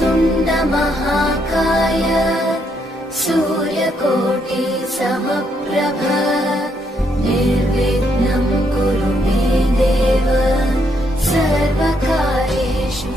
वक्रतुण्डमहाकाय सूर्यकोटि समप्रभ निर्विघ्नं कुरु मे देव सर्वकार्येषु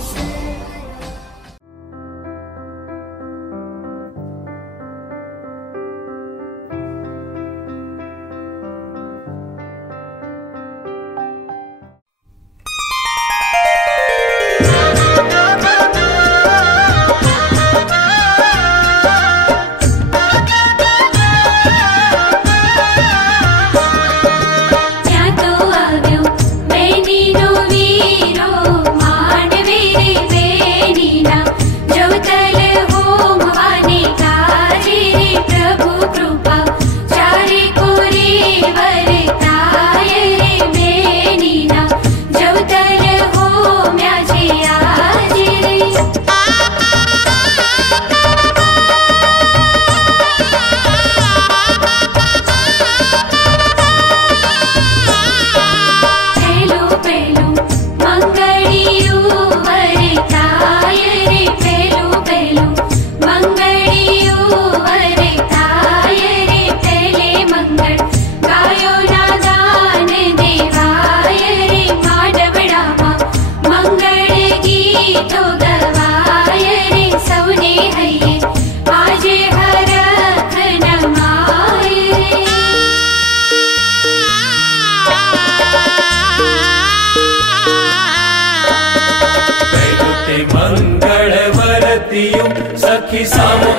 सखी सामो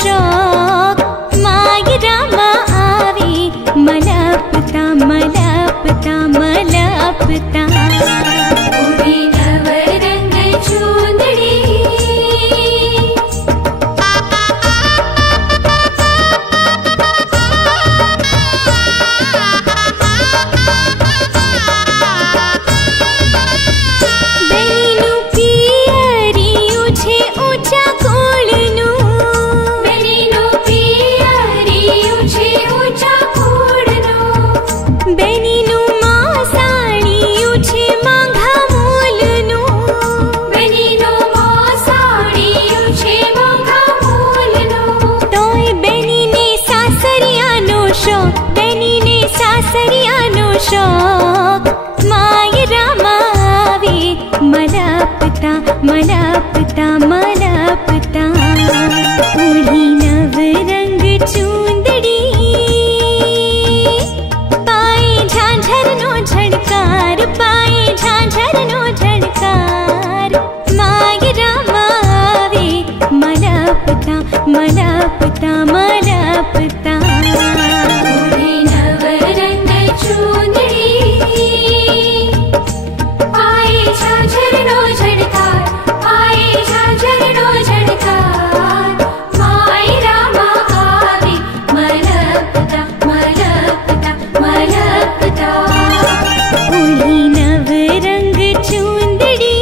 शौक माय रामा आवे मलपता मलपता मलपता उड़ी नवरंग चूंदड़ी बेनीनु पियरियु छे ऊंचा कोळनु बेनीनु पियरियु छे ऊंचा कोळनु बेनीनु मासाणियु छे मांघा मोलनु बेनीनु मासाणियु छे मांघा मोलनु तोय बेनीने सासरियानो शौक बेनीने सासरियानो शौक माय रामा आवे मलपता मलपता मलपता उड़ी नवरंग चूंदड़ी पाए झांझरनो झणकार पाए झांझरनो झणकार माय रामा आवे मलपता मलपता मलपता उड़ी नवरंग चूंदड़ी आए झांझरनो झणकार आए झांझरनो झणकार माय रामा आवे मलपता मलपता मलपता उड़ी नवरंग चूंदड़ी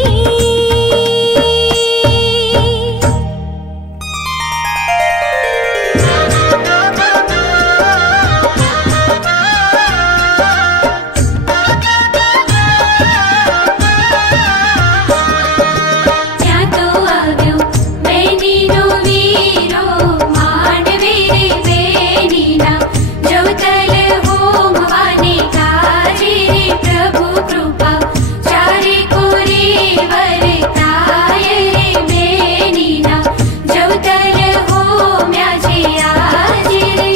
ત્યાં તો આવ્યો બેનીનો વીરો માંડવે રે બેનીના જવતલ હોમવાને કાજે રે પ્રભુ કૃપા ચારે કોરે વરતાય રે બેનીના જવતલ હોમ્યા છે આજે રે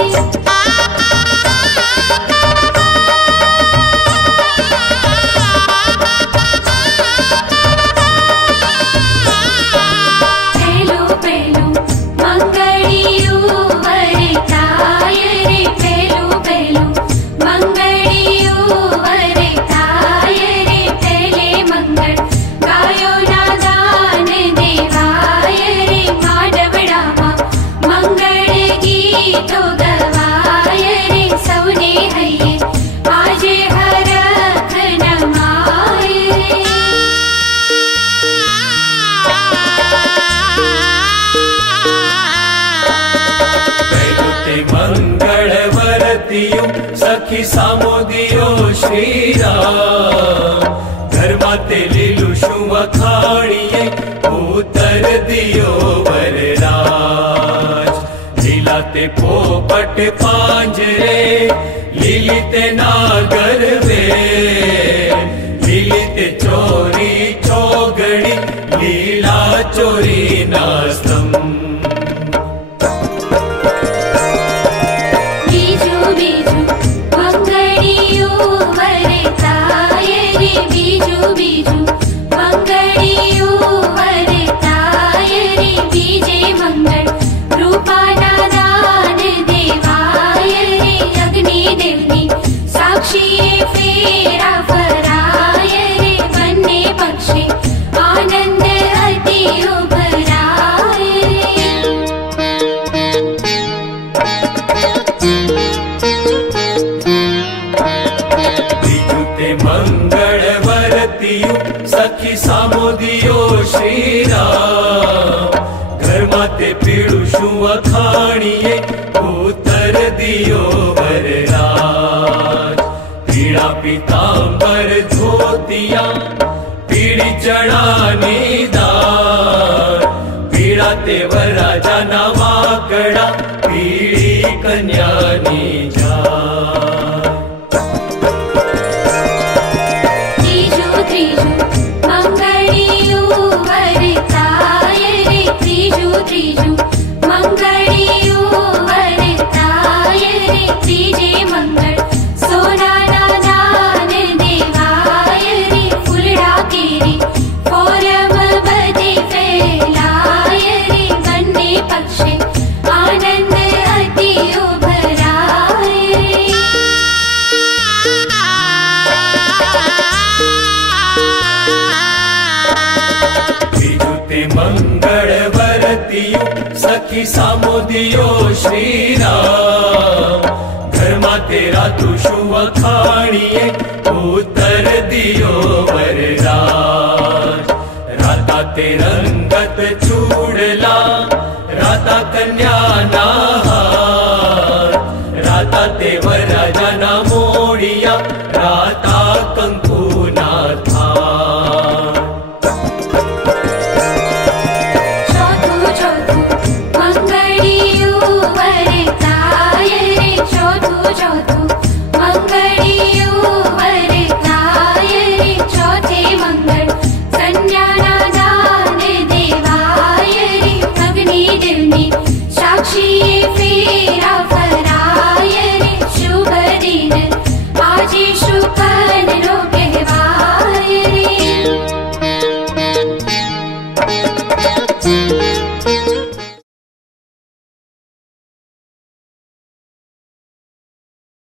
પેલું પેલું મંગળિયું વરતાય રે પેલું પેલું મંગળિયું વરતાય રે પેલે મંગળ ગાયોના દાન દેવાય રે માંડવડામાં મંગળ ગીતો ગવાય રે સૌને હૈયે આજે હરખ નમાય રે પહેલું તે મંગળ વરતિયું સખી સામોદિયો શ્રીરામ ઘરમાં તે લીલું શું વખાણીએ ઉતર દિયો વરરાજ લીલા તે પોપટ પાંજરે લીલી તે નાગર વે લીલી તે ચોરી ચોગડી લીલા ચોરી નાસ્તમ બીજું બીજું મંગળિયું વરતાય રે બીજું બીજું મંગળિયું વરતાય રે બીજે મંગળ રૂપાના દાન દેવાય રે અગ્નિદેવની સાક્ષીએ ફેરા ફરાય રે બંને પક્ષે આનંદ અતિ ઉભરાય રે બીજું તે મંગળ વરતિયું સખી સામોદિયો શ્રીરામ ઘરમાં તે પીળું શું વખાણીએ ઉતર દિયો વરરાજ પીળા પીતાંબર ધોતિયા પીળી ચણાની દાળ પીળા તે વરરાજાના વાકડા પીળી કન્યાની જા ત્રીજું ત્રીજું મંગળિયું વરતાય રે ત્રીજું ત્રીજું મંગળિયું વરતાય રે ત્રીજે મંગળ સોનાના દાન દેવાય રે ફૂલડા કેરી ફોરમ બધે ફેલાય રે બંને પક્ષે આનંદ दियो सखी सामो दियो श्री राम। घर माते रातु शु वखाणीए उतर दियो वरराज। राता ते रंगत चूड़ला राता कन्या ना हार। राता ते वरराजा ना मोड़िया राता कंकु ना थार। चौथु चौथु मंगड़ियो वरताय रे। चौथु चौथु मंगड़ियो वरताय रे। चौथे मंगल कन्या ना दान देवाय रे। अग्नि दिव्नि साक्षी